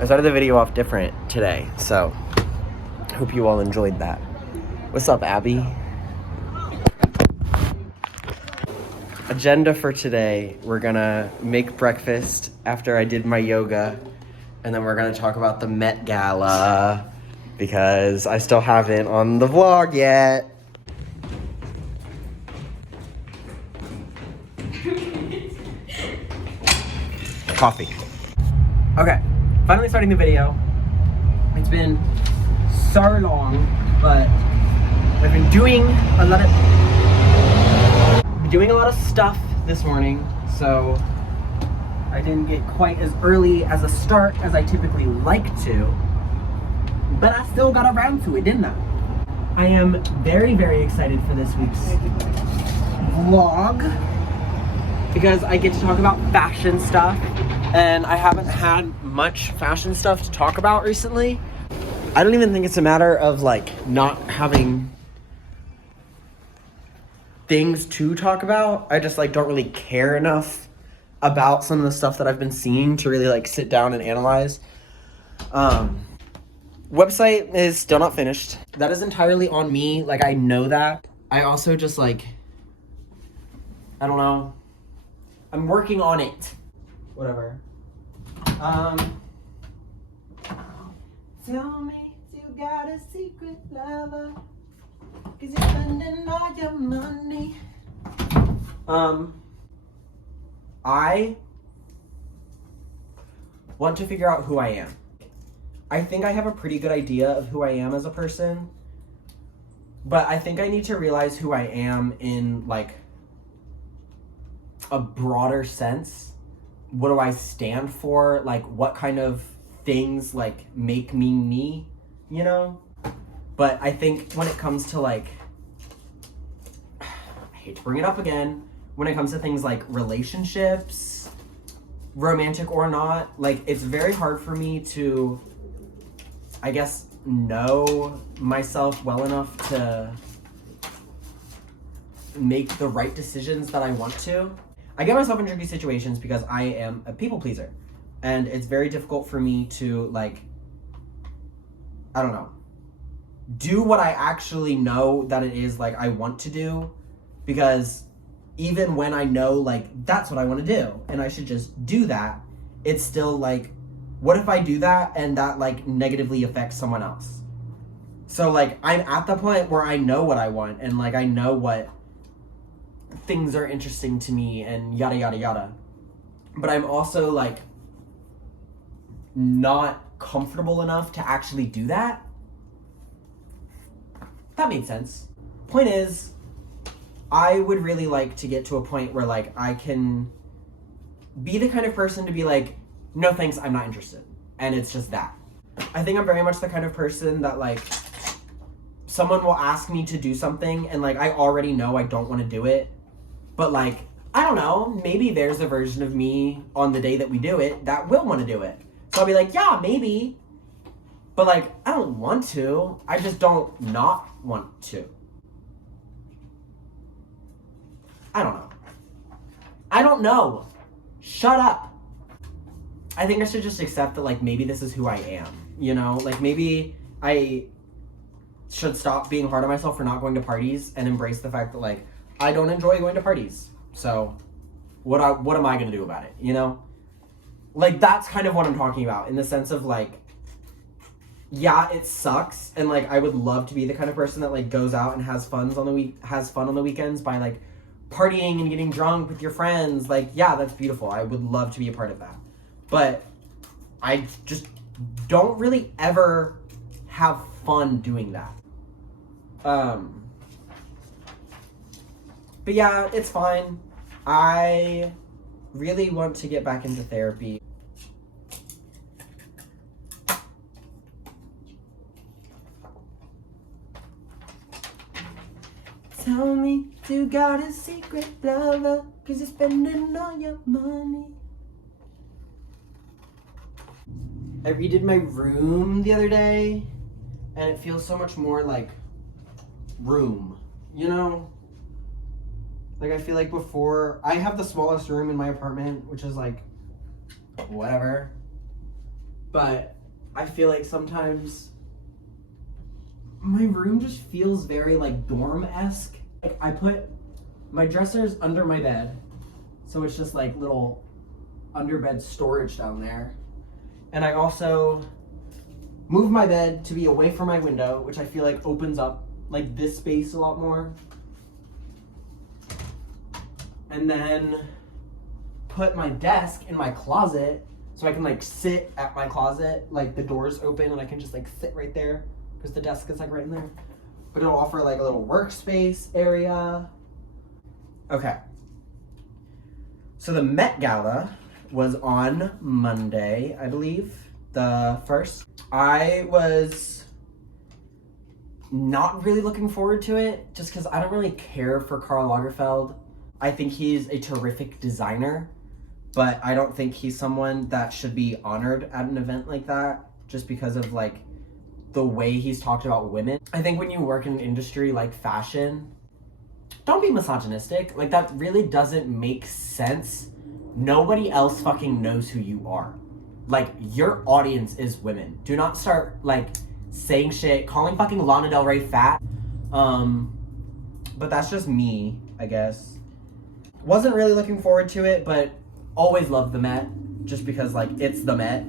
I started the video off different today, so hope you all enjoyed that. What's up, Abby? Agenda for today, we're gonna make breakfast after I did my yoga, and then we're gonna talk about the MET Gala, because I still haven't on the vlog yet. Coffee. Okay, finally starting the video. It's been so long, but I've been doing a lot of stuff this morning, so I didn't get quite as early as a start as I typically like to, but I still got around to it, didn't I? I am very, very excited for this week's vlog because I get to talk about fashion stuff, and I haven't had much fashion stuff to talk about recently. I don't even think it's a matter of like not having things to talk about. I just like don't really care enough about some of the stuff that I've been seeing to really like sit down and analyze. Website is still not finished. That is entirely on me. Like, I know that. I also just like, I don't know. I'm working on it. Whatever. Tell me you got a secret lover, 'cause you're spending all your money. I want to figure out who I am. I think I have a pretty good idea of who I am as a person, but I think I need to realize who I am in like a broader sense. What do I stand for? Like, what kind of things like make me me, you know? But I think when it comes to like, I hate to bring it up again, when it comes to things like relationships, romantic or not, like it's very hard for me to, I guess, know myself well enough to make the right decisions that I want to. I get myself in tricky situations because I am a people pleaser, and it's very difficult for me to like, I don't know, do what I actually know that it is like I want to do, because even when I know like that's what I want to do and I should just do that, it's still like, what if I do that and that like negatively affects someone else? So like I'm at the point where I know what I want and like I know what things are interesting to me and yada yada yada, but I'm also like not comfortable enough to actually do that. That made sense. Point is, I would really like to get to a point where like I can be the kind of person to be like, no thanks, I'm not interested. And it's just that. I think I'm very much the kind of person that like, someone will ask me to do something and like I already know I don't want to do it. But like, I don't know, maybe there's a version of me on the day that we do it that will want to do it. So I'll be like, yeah, maybe. But like, I don't want to. I just don't not want to. I don't know. I don't know. Shut up. I think I should just accept that like maybe this is who I am, you know? Like maybe I should stop being hard on myself for not going to parties and embrace the fact that like I don't enjoy going to parties. So what am I gonna do about it, you know? Like that's kind of what I'm talking about, in the sense of like, yeah, it sucks, and like I would love to be the kind of person that like goes out and has fun on the weekends by like partying and getting drunk with your friends. Like, yeah, that's beautiful. I would love to be a part of that. But I just don't really ever have fun doing that. But yeah, it's fine. I really want to get back into therapy. Tell me you got a secret lover, 'cause you're spending all your money. I redid my room the other day, and it feels so much more like room, you know? Like I feel like before, I have the smallest room in my apartment, which is like, whatever. but I feel like sometimes my room just feels very like dorm-esque. Like I put my dressers under my bed, so it's just like little underbed storage down there. And I also moved my bed to be away from my window, which I feel like opens up like this space a lot more. And then put my desk in my closet so I can like sit at my closet, like the door's open and I can just like sit right there because the desk is like right in there. But it'll offer like a little workspace area. Okay. So the Met Gala was on Monday, I believe, the 1st. I was not really looking forward to it just because I don't really care for Karl Lagerfeld. I think he's a terrific designer, but I don't think he's someone that should be honored at an event like that just because of like the way he's talked about women. I think when you work in an industry like fashion, don't be misogynistic. Like that really doesn't make sense. Nobody else fucking knows who you are. Like your audience is women. Do not start like saying shit, calling fucking Lana Del Rey fat. But that's just me, I guess. Wasn't really looking forward to it, but always loved the Met just because like it's the Met.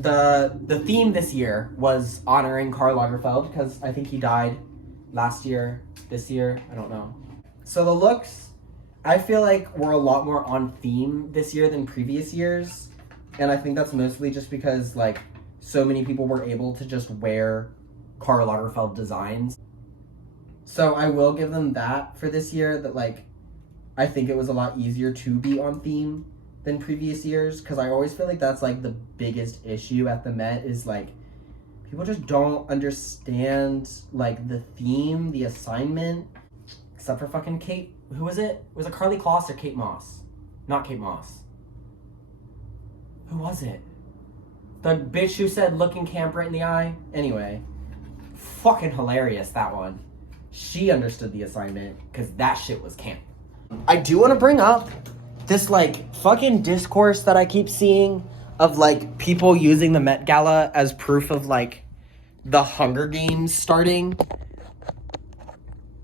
The theme this year was honoring Karl Lagerfeld because I think he died last year, this year, I don't know. So the looks, I feel like were a lot more on theme this year than previous years. And I think that's mostly just because like so many people were able to just wear Karl Lagerfeld designs. So I will give them that for this year, that like I think it was a lot easier to be on theme than previous years, because I always feel like that's like the biggest issue at the Met is like people just don't understand like the theme, the assignment, except for fucking Kate. Who was it? Was it Carly Kloss or Kate Moss? Not Kate Moss. Who was it? The bitch who said looking camp right in the eye? Anyway, fucking hilarious, that one. She understood the assignment because that shit was camp. I do want to bring up this like fucking discourse that I keep seeing of like people using the Met Gala as proof of like the Hunger Games starting.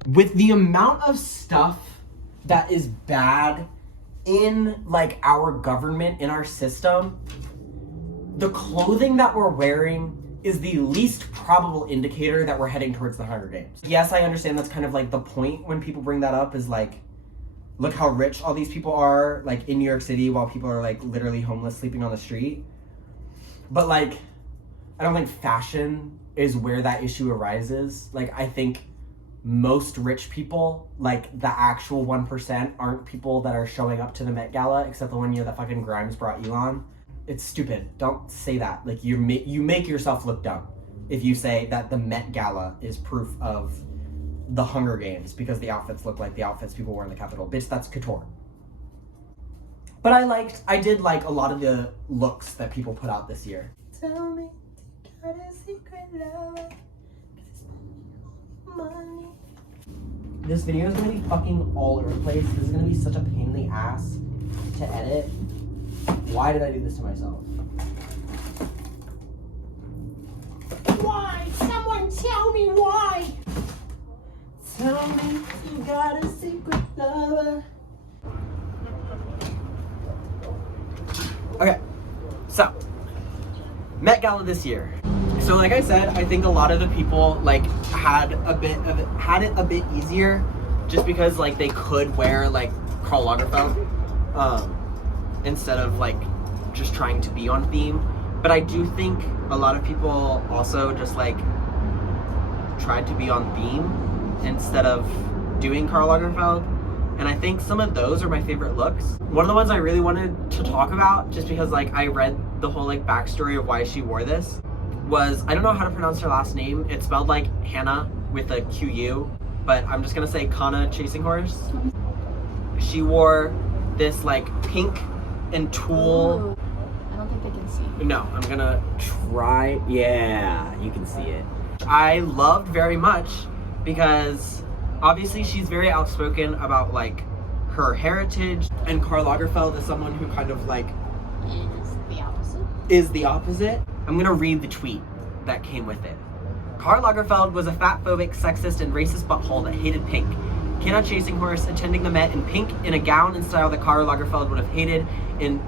With the amount of stuff that is bad in like our government, in our system, the clothing that we're wearing is the least probable indicator that we're heading towards the Hunger Games. Yes, I understand that's kind of like the point when people bring that up is like, look how rich all these people are, like in New York City, while people are like literally homeless, sleeping on the street. But like, I don't think fashion is where that issue arises. Like, I think most rich people, like the actual 1%, aren't people that are showing up to the Met Gala, except the one year that fucking Grimes brought Elon. It's stupid. Don't say that. Like, you make yourself look dumb if you say that the Met Gala is proof of the Hunger Games because the outfits look like the outfits people wear in the Capitol. Bitch, that's couture. But I did like a lot of the looks that people put out this year. Tell me, got a secret lover, money. This video is gonna be fucking all over the place. This is gonna be such a pain in the ass to edit. Why did I do this to myself? Why? Someone tell me why! Tell me you got a secret lover. Okay, so Met Gala this year. So like I said, I think a lot of the people like had it a bit easier just because like they could wear like Karl Lagerfeld instead of like just trying to be on theme. But I do think a lot of people also just like tried to be on theme instead of doing Karl Lagerfeld. And I think some of those are my favorite looks. One of the ones I really wanted to talk about, just because like I read the whole like backstory of why she wore this, was, I don't know how to pronounce her last name. It's spelled like Hannah with a QU, but I'm just gonna say Kana Chasing Horse. She wore this like pink and tulle. Ooh, I don't think they can see. No, I'm gonna try. Yeah, you can see it. I loved very much because obviously she's very outspoken about like her heritage, and Karl Lagerfeld is someone who kind of like Is the opposite. is the opposite. I'm gonna read the tweet that came with it. Karl Lagerfeld was a fat-phobic, sexist, and racist butthole that hated pink. Cannot chasing horse, attending the Met in pink in a gown and style that Karl Lagerfeld would have hated and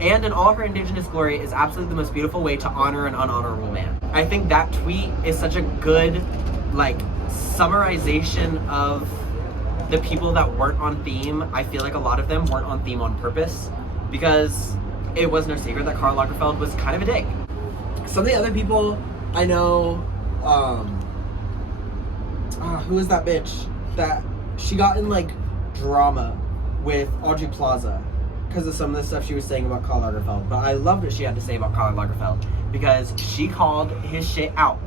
in all her indigenous glory is absolutely the most beautiful way to honor an unhonorable man. I think that tweet is such a good, like, summarization of the people that weren't on theme. I feel like a lot of them weren't on theme on purpose, because it was no secret that Karl Lagerfeld was kind of a dick. Some of the other people I know, who is that bitch that she got in like drama with Audrey Plaza because of some of the stuff she was saying about Karl Lagerfeld. But I loved what she had to say about Karl Lagerfeld because she called his shit out,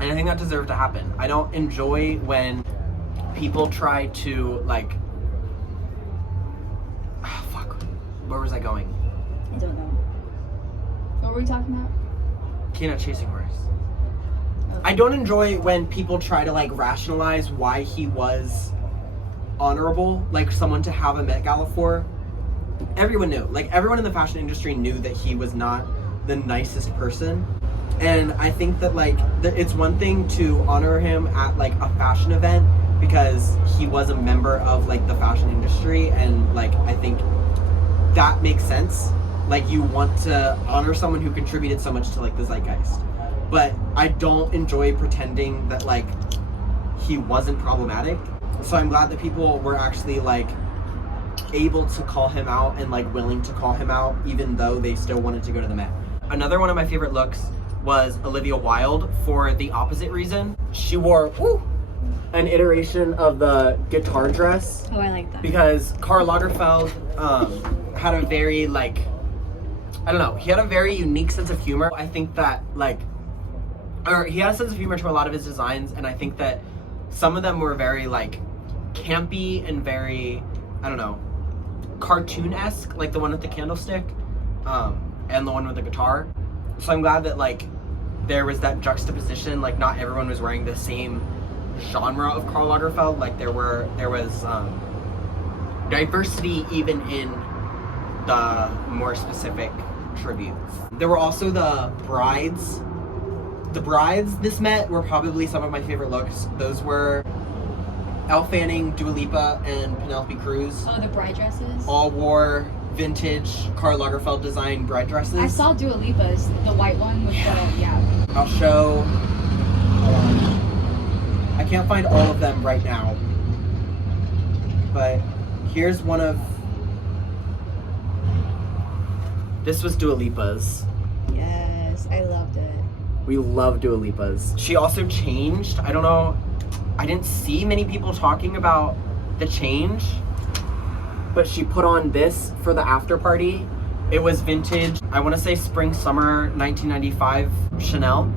and I think that deserved to happen. I don't enjoy when people try to like, where was I going? I don't know. What were we talking about? Cannot chasing horse. Okay. I don't enjoy when people try to like rationalize why he was honorable, like someone to have a Met Gala for. Everyone knew, like everyone in the fashion industry knew that he was not the nicest person. And I think that like it's one thing to honor him at like a fashion event because he was a member of like the fashion industry, and like I think that makes sense. Like you want to honor someone who contributed so much to like the zeitgeist. But I don't enjoy pretending that like he wasn't problematic. So I'm glad that people were actually like able to call him out and like willing to call him out even though they still wanted to go to the Met. Another one of my favorite looks was Olivia Wilde for the opposite reason. She wore an iteration of the guitar dress. Oh, I like that. Because Karl Lagerfeld had a very like, I don't know, he had a very unique sense of humor. I think that like, or he had a sense of humor to a lot of his designs, and I think that some of them were very like campy and very, I don't know, cartoon-esque, like the one with the candlestick and the one with the guitar. So I'm glad that like there was that juxtaposition, like not everyone was wearing the same genre of Karl Lagerfeld. Like there was diversity even in the more specific tributes. There were also the brides. The brides this Met were probably some of my favorite looks. Those were Elle Fanning, Dua Lipa, and Penelope Cruz. Oh, the bride dresses? All wore vintage Karl Lagerfeld design bride dresses. I saw Dua Lipa's, the white one with the, I'll show, hold on. I can't find all of them right now. But here's one of, this was Dua Lipa's. Yes, I loved it. We love Dua Lipa's. She also changed. I don't know, I didn't see many people talking about the change, but she put on this for the after party. It was vintage, I want to say spring summer 1995 Chanel.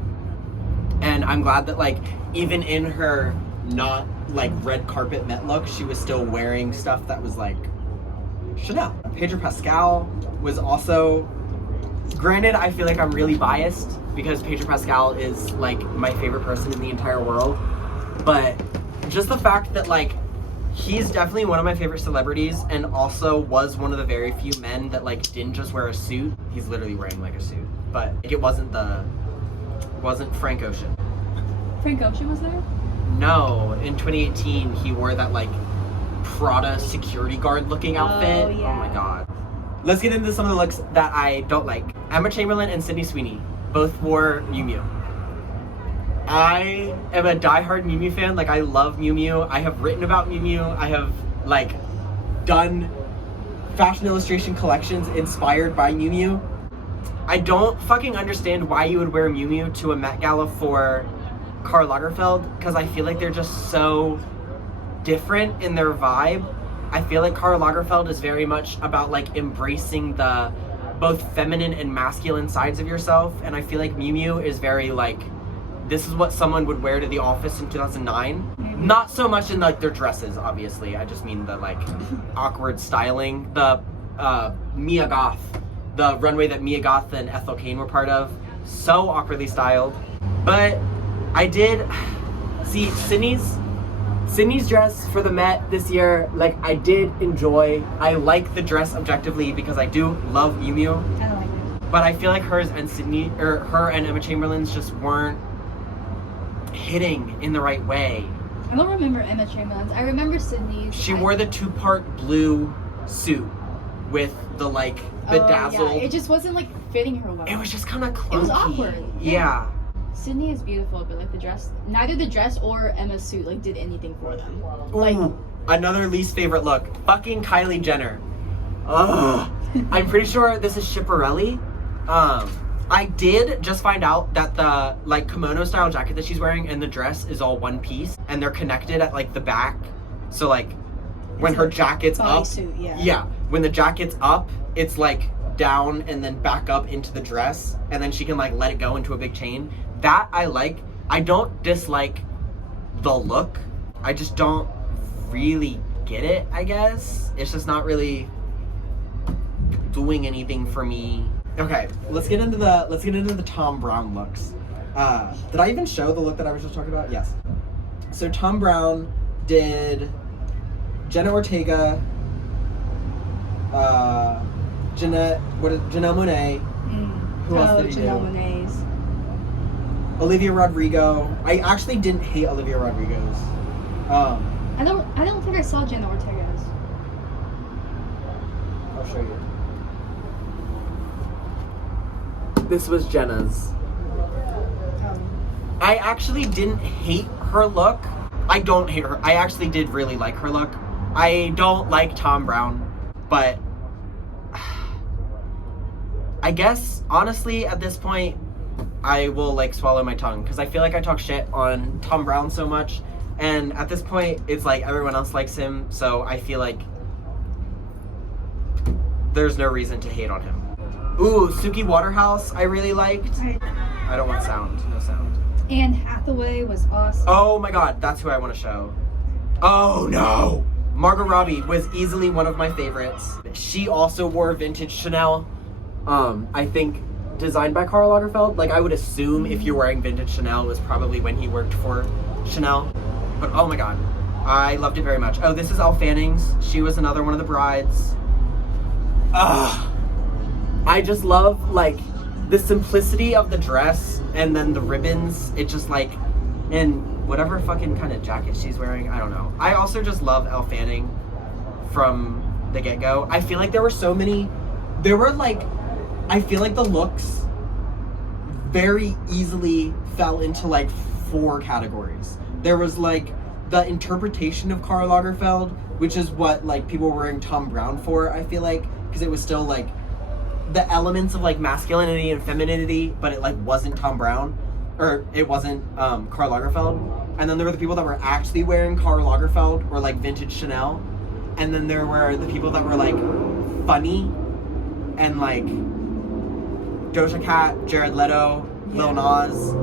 And I'm glad that like even in her not like red carpet Met look, she was still wearing stuff that was like Chanel. Pedro Pascal was also, granted I feel like I'm really biased because Pedro Pascal is like my favorite person in the entire world, but just the fact that like he's definitely one of my favorite celebrities and also was one of the very few men that like didn't just wear a suit. He's literally wearing like a suit, but it wasn't Frank Ocean. Frank Ocean was there? No, in 2018 he wore that like Prada security guard looking outfit. Oh, yeah. Oh my god. Let's get into some of the looks that I don't like. Emma Chamberlain and Sydney Sweeney both wore Miu Miu. I am a diehard Miu Miu fan. Like I love Miu Miu. I have written about Miu Miu. I have like done fashion illustration collections inspired by Miu Miu. I don't fucking understand why you would wear Miu Miu to a Met Gala for Karl Lagerfeld, because I feel like they're just so different in their vibe. I feel like Karl Lagerfeld is very much about like embracing the both feminine and masculine sides of yourself, and I feel like Miu Miu is very like, this is what someone would wear to the office in 2009. Not so much in like their dresses, obviously. I just mean the like awkward styling. The Mia Goth, the runway that Mia Goth and Ethel Cain were part of, so awkwardly styled. But I did see Sydney's dress for the Met this year. Like I like the dress objectively because I do love Miu Miu. I like it. but I feel like her and Emma Chamberlain's just weren't hitting in the right way. I don't remember Emma Chamberlain's. I remember Sydney's. She wore the 2-part blue suit with the like bedazzled. Oh, yeah. It just wasn't like fitting her well. It was just kind of clunky. It was awkward. Yeah. Sydney is beautiful, but like the dress, neither the dress or Emma's suit like did anything for them. Like, ooh, another least favorite look. Fucking Kylie Jenner. Ugh. I'm pretty sure this is Schiaparelli. I did just find out that the like kimono style jacket that she's wearing and the dress is all one piece and they're connected at like the back. So like when her jacket's up, suit, yeah, when the jacket's up, it's like down and then back up into the dress, and then she can like let it go into a big chain. That I like. I don't dislike the look. I just don't really get it, I guess. It's just not really doing anything for me. Okay, let's get into the Tom Brown looks. Did I even show the look that I was just talking about? Yes. So Tom Brown did Jenna Ortega, Janelle Monáe. Who else did he Janelle do? Monáe's. Olivia Rodrigo. I actually didn't hate Olivia Rodrigo's. I don't think I saw Jenna Ortega's. I'll show you. This was Jenna's. I actually didn't hate her look. I don't hate her. I actually did really like her look. I don't like Tom Brown, but I guess honestly at this point I will like swallow my tongue because I feel like I talk shit on Tom Brown so much, and at this point it's like everyone else likes him, so I feel like there's no reason to hate on him. Ooh, Suki Waterhouse I really liked. I don't want sound. No sound. Anne Hathaway was awesome. Oh my god, that's who I want to show. Oh no! Margot Robbie was easily one of my favorites. She also wore vintage Chanel. I think designed by Karl Lagerfeld. Like I would assume if you're wearing vintage Chanel, it was probably when he worked for Chanel. But oh my god, I loved it very much. Oh, this is Elle Fanning's. She was another one of the brides. I just love like the simplicity of the dress and then the ribbons. It just like, and whatever fucking kind of jacket she's wearing, I don't know. I also just love Elle Fanning from the get-go. I feel like there were so many, I feel like the looks very easily fell into like 4 categories. There was like the interpretation of Karl Lagerfeld, which is what like people were wearing Tom Brown for, I feel like, because it was still like the elements of like masculinity and femininity, but it like wasn't Tom Brown, or it wasn't Karl Lagerfeld. And then there were the people that were actually wearing Karl Lagerfeld or like vintage Chanel, and then there were the people that were like funny and like Doja Cat, Jared Leto, Lil Nas.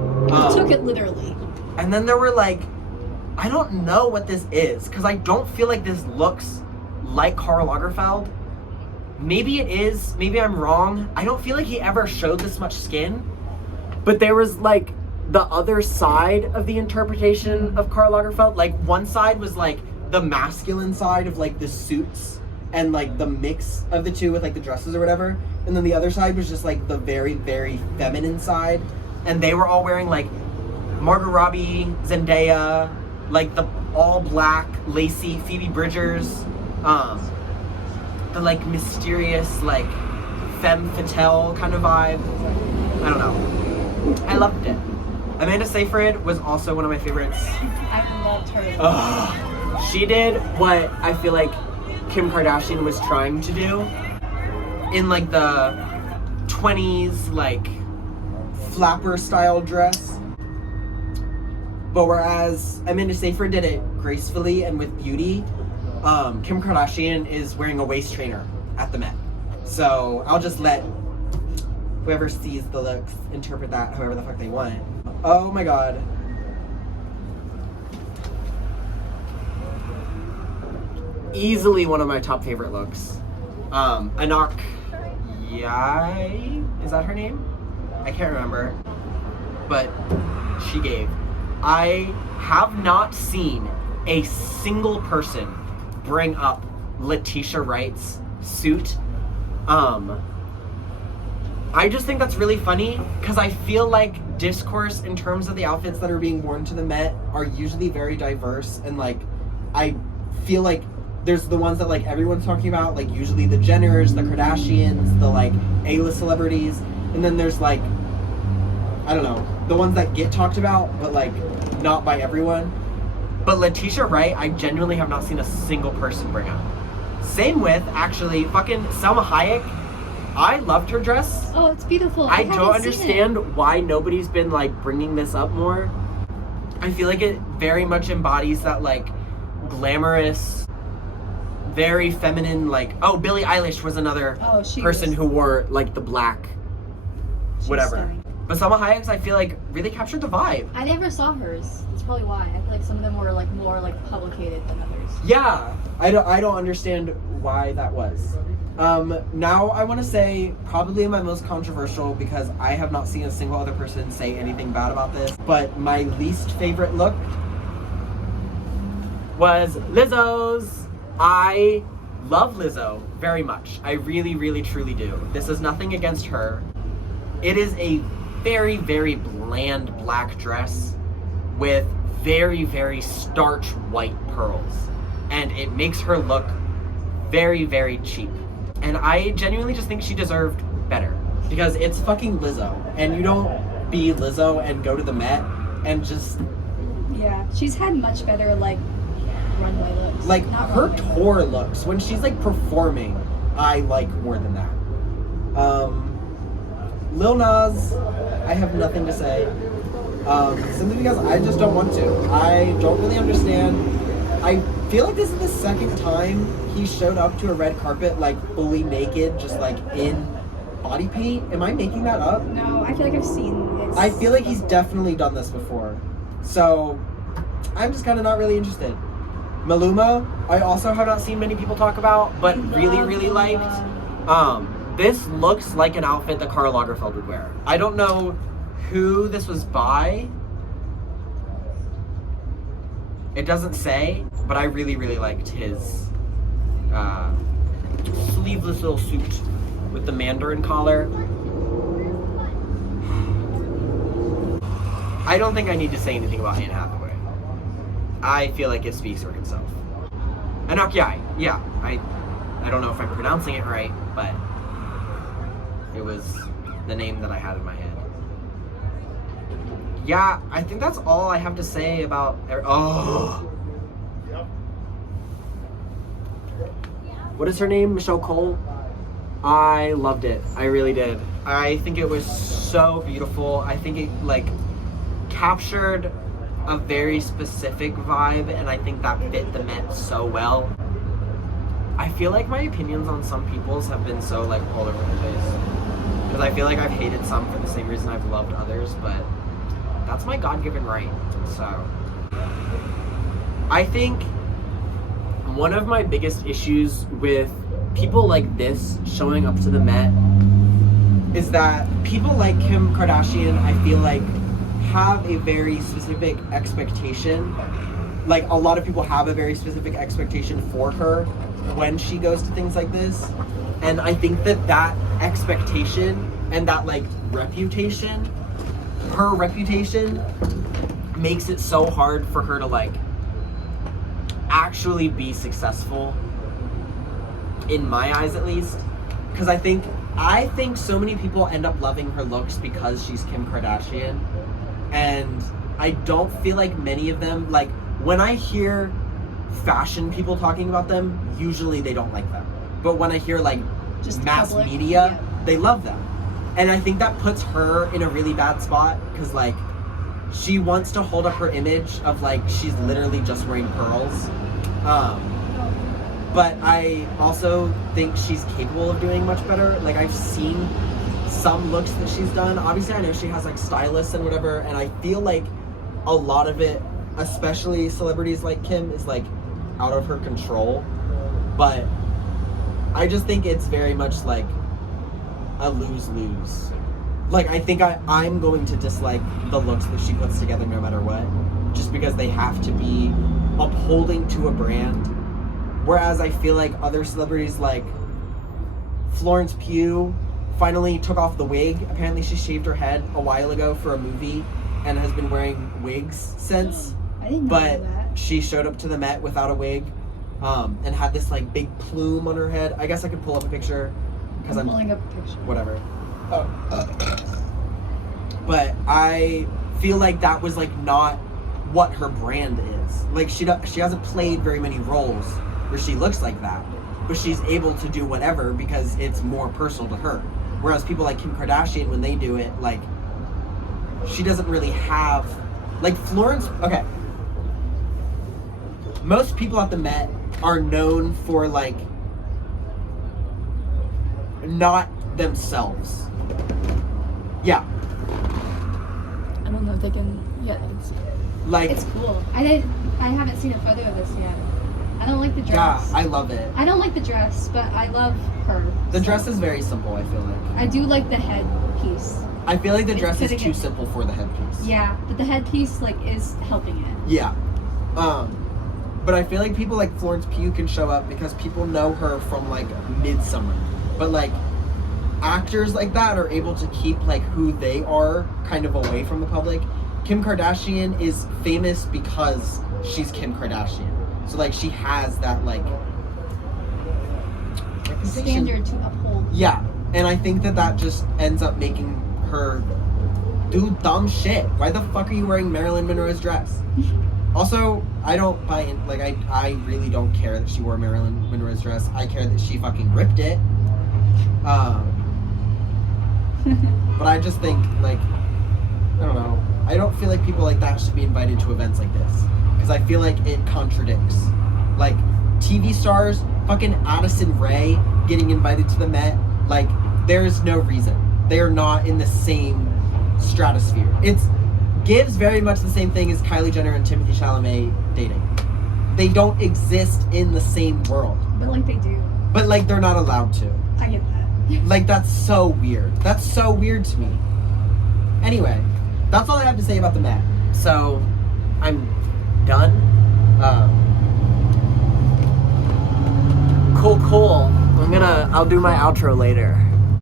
Took it literally. And then there were like, I don't know what this is, because I don't feel like this looks like Karl Lagerfeld. Maybe it is, maybe I'm wrong. I don't feel like he ever showed this much skin. But there was like the other side of the interpretation of Karl Lagerfeld. Like one side was like the masculine side of like the suits and like the mix of the two with like the dresses or whatever. And then the other side was just like the very, very feminine side. And they were all wearing like Margot Robbie, Zendaya, like the all black, lacy Phoebe Bridgers, the like mysterious like femme fatale kind of vibe. I don't know. I loved it. Amanda Seyfried was also one of my favorites. I loved her. She did what I feel like Kim Kardashian was trying to do in like the 20s like flapper style dress. But whereas Amanda Seyfried did it gracefully and with beauty, Kim Kardashian is wearing a waist trainer at the Met. So I'll just let whoever sees the looks interpret that however the fuck they want. Oh my god. Easily one of my top favorite looks. Anak Yai, is that her name? I can't remember. But she gave. I have not seen a single person bring up Letitia Wright's suit I just think that's really funny because I feel like discourse in terms of the outfits that are being worn to the Met are usually very diverse, and like I feel like there's the ones that like everyone's talking about, like usually the Jenners, the Kardashians, the like A-list celebrities, and then there's like, I don't know, the ones that get talked about but like not by everyone. But Letitia Wright, I genuinely have not seen a single person bring up. Same with actually fucking Salma Hayek. I loved her dress. Oh, it's beautiful. I don't understand why nobody's been like bringing this up more. I feel like it very much embodies that like glamorous, very feminine, like, oh, Billie Eilish was another person who wore like the black whatever. Stunning. But Salma Hayek's, I feel like, really captured the vibe. I never saw hers. That's probably why. I feel like some of them were like more like publicated than others. Yeah, I don't understand why that was. Now I want to say probably my most controversial, because I have not seen a single other person say anything bad about this, but my least favorite look was Lizzo's. I love Lizzo very much. I really, really, truly do. This is nothing against her. It is a very, very bland black dress with very, very starch white pearls. And it makes her look very, very cheap. And I genuinely just think she deserved better. Because it's fucking Lizzo. And you don't be Lizzo and go to the Met and just... Yeah, she's had much better, like, runway looks. Like, her tour looks, when she's, like, performing, I like more than that. Lil Nas, I have nothing to say. Simply because I just don't want to. I don't really understand. I feel like this is the second time he showed up to a red carpet, like, fully naked, just, like, in body paint. Am I making that up? No, I feel like I've seen this. I feel like he's definitely done this before. So, I'm just kind of not really interested. Maluma, I also have not seen many people talk about, but really, really liked. This looks like an outfit that Karl Lagerfeld would wear. I don't know who this was by. It doesn't say, but I really, really liked his sleeveless little suit with the Mandarin collar. I don't think I need to say anything about Anne Hathaway. I feel like it speaks for itself. Anak Yai, yeah, I don't know if I'm pronouncing it right, but it was the name that I had in my head. Yeah, I think that's all I have to say about... What is her name? Michelle Cole? I loved it. I really did. I think it was so beautiful. I think it, like, captured a very specific vibe, and I think that fit the Met so well. I feel like my opinions on some people's have been so, like, all over the place. Because I feel like I've hated some for the same reason I've loved others, but that's my God-given right. So, I think one of my biggest issues with people like this showing up to the Met is that people like Kim Kardashian, I feel like, have a very specific expectation. Like, a lot of people have a very specific expectation for her when she goes to things like this. And I think that that expectation and that, like, reputation, her reputation, makes it so hard for her to, like, actually be successful, in my eyes at least. Because I think so many people end up loving her looks because she's Kim Kardashian. And I don't feel like many of them, like, when I hear fashion people talking about them, usually they don't like them. But when I hear, like, just mass media, they love them. And I think that puts her in a really bad spot, because, like, she wants to hold up her image of, like, she's literally just wearing pearls. But I also think she's capable of doing much better. Like, I've seen some looks that she's done. Obviously, I know she has, like, stylists and whatever, and I feel like a lot of it, especially celebrities like Kim, is, like, out of her control. But I just think it's very much, like, a lose-lose. Like, I think I'm going to dislike the looks that she puts together no matter what, just because they have to be upholding to a brand. Whereas I feel like other celebrities like Florence Pugh, finally took off the wig. Apparently she shaved her head a while ago for a movie and has been wearing wigs since. I didn't know But that. she showed up to the Met without a wig, and had this like big plume on her head. I guess I could pull up a picture because I'm pulling up a picture. whatever. But I feel like that was like not what her brand is. Like she hasn't played very many roles where she looks like that, but she's able to do whatever because it's more personal to her. Whereas people like Kim Kardashian, when they do it, like she doesn't really have like Florence. Okay, most people at the Met are known for like not themselves. Yeah. I don't know if they can. Yeah, they can see it. Like It's cool. I haven't seen a photo of this yet. I don't like the dress. yeah, I love it. I don't like the dress, but I love her. The dress is very simple, I feel like. I do like the headpiece. I feel like the It's dress is fitting too it. simple for the headpiece. Yeah, but the headpiece like is helping it. Yeah. But I feel like people like Florence Pugh can show up because people know her from like Midsummer. But like actors like that are able to keep like who they are kind of away from the public. Kim Kardashian is famous because she's Kim Kardashian. So like she has that like reputation. Standard to uphold. Yeah, and I think that just ends up making her do dumb shit. Why the fuck are you wearing Marilyn Monroe's dress? Also, I don't buy in, like, I really don't care that she wore Marilyn Monroe's dress. I care that she fucking ripped it. But I just think, like, I don't know. I don't feel like people like that should be invited to events like this. Because I feel like it contradicts. Like, TV stars, fucking Addison Rae getting invited to the Met, like, there's no reason. They are not in the same stratosphere. It's gives very much the same thing as Kylie Jenner and Timothée Chalamet dating. They don't exist in the same world. But like they do. But like they're not allowed to. I get that. Like that's so weird. That's so weird to me. Anyway, that's all I have to say about the Met. So I'm done. Cool. I'll do my outro later.